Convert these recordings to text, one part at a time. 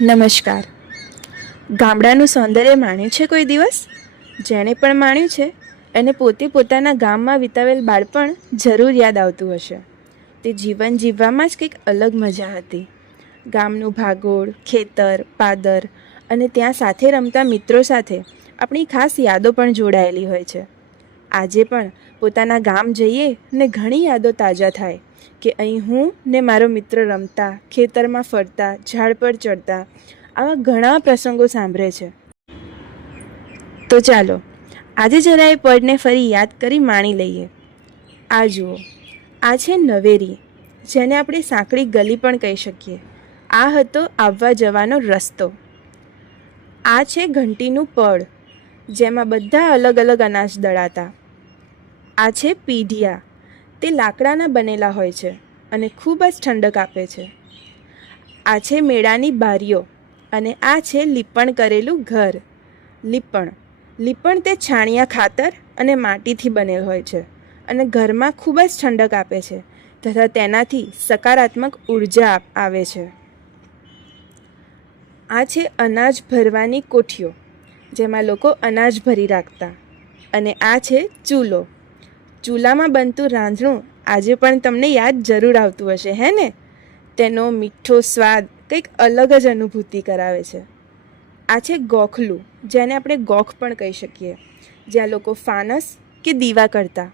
નમસ્કાર. ગામડાનું સૌંદર્ય માણ્યું છે કોઈ દિવસ? જેણે પણ માણ્યું છે એને પોતે પોતાના ગામમાં વિતાવેલ બાળપણ જરૂર યાદ આવતું હશે. તે જીવન જીવવામાં જ કંઈક અલગ મજા હતી. ગામનું ભાગોળ, ખેતર, પાદર અને ત્યાં સાથે રમતા મિત્રો સાથે આપણી ખાસ યાદો પણ જોડાયેલી હોય છે. આજે પણ પોતાના ગામ જઈએ ને ઘણી યાદો તાજા થાય કે અહીં હું ને મારો મિત્ર રમતા, ખેતરમાં ફરતા, ઝાડ પર ચડતા, આવા ઘણા પ્રસંગો સાંભળે છે. તો ચાલો આજે જરા એ પળને ફરી યાદ કરી માણી લઈએ. આ જુઓ, આ છે નવેરી, જેને આપણે સાંકડી ગલી પણ કહી શકીએ. આ હતો આવવા જવાનો રસ્તો. આ છે ઘંટીનું પડ, જેમાં બધા અલગ અલગ અનાજ દળાતા. આ છે પીઢિયા, તે લાકડાના બનેલા હોય છે અને ખૂબ જ ઠંડક આપે છે. આ છે મેળાની બારીઓ અને આ છે લીપણ કરેલું ઘર. લીપણ તે છાણિયા ખાતર અને માટીથી બનેલ હોય છે અને ઘરમાં ખૂબ જ ઠંડક આપે છે તથા તેનાથી સકારાત્મક ઉર્જા આવે છે. આ છે અનાજ ભરવાની કોઠીઓ, જેમાં લોકો અનાજ ભરી રાખતા. અને આ છે ચૂલો. ચૂલામાં બનતું રાંધણું આજે પણ તમને યાદ જરૂર આવતું હશે, હે ને? તેનો મીઠો સ્વાદ કંઈક અલગ જ અનુભૂતિ કરાવે છે. આ છે ગોખલું, જેને આપણે ગોખ પણ કહી શકીએ, જ્યાં લોકો ફાનસ કે દીવા કરતા.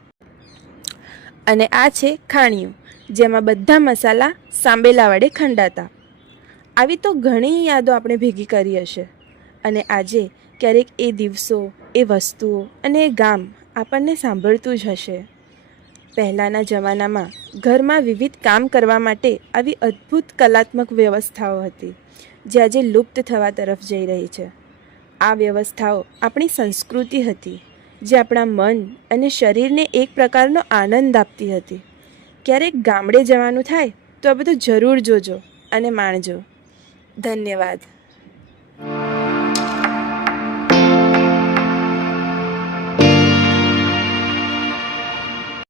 અને આ છે ખાણીયું, જેમાં બધા મસાલા સાંબેલા વડે ખંડાતા. આવી તો ઘણી યાદો આપણે ભેગી કરી હશે અને આજે ક્યારેક એ દિવસો, એ વસ્તુઓ અને એ ગામ આપણને સાંભળતું જ હશે. પહેલાંના જમાનામાં ઘરમાં વિવિધ કામ કરવા માટે આવી અદ્ભુત કલાત્મક વ્યવસ્થાઓ હતી, જે આજે લુપ્ત થવા તરફ જઈ રહી છે. આ વ્યવસ્થાઓ આપણી સંસ્કૃતિ હતી, જે આપણા મન અને શરીરને એક પ્રકારનો આનંદ આપતી હતી. ક્યારેક ગામડે જવાનું થાય તો આ બધું જરૂર જોજો અને માણજો. ધન્યવાદ.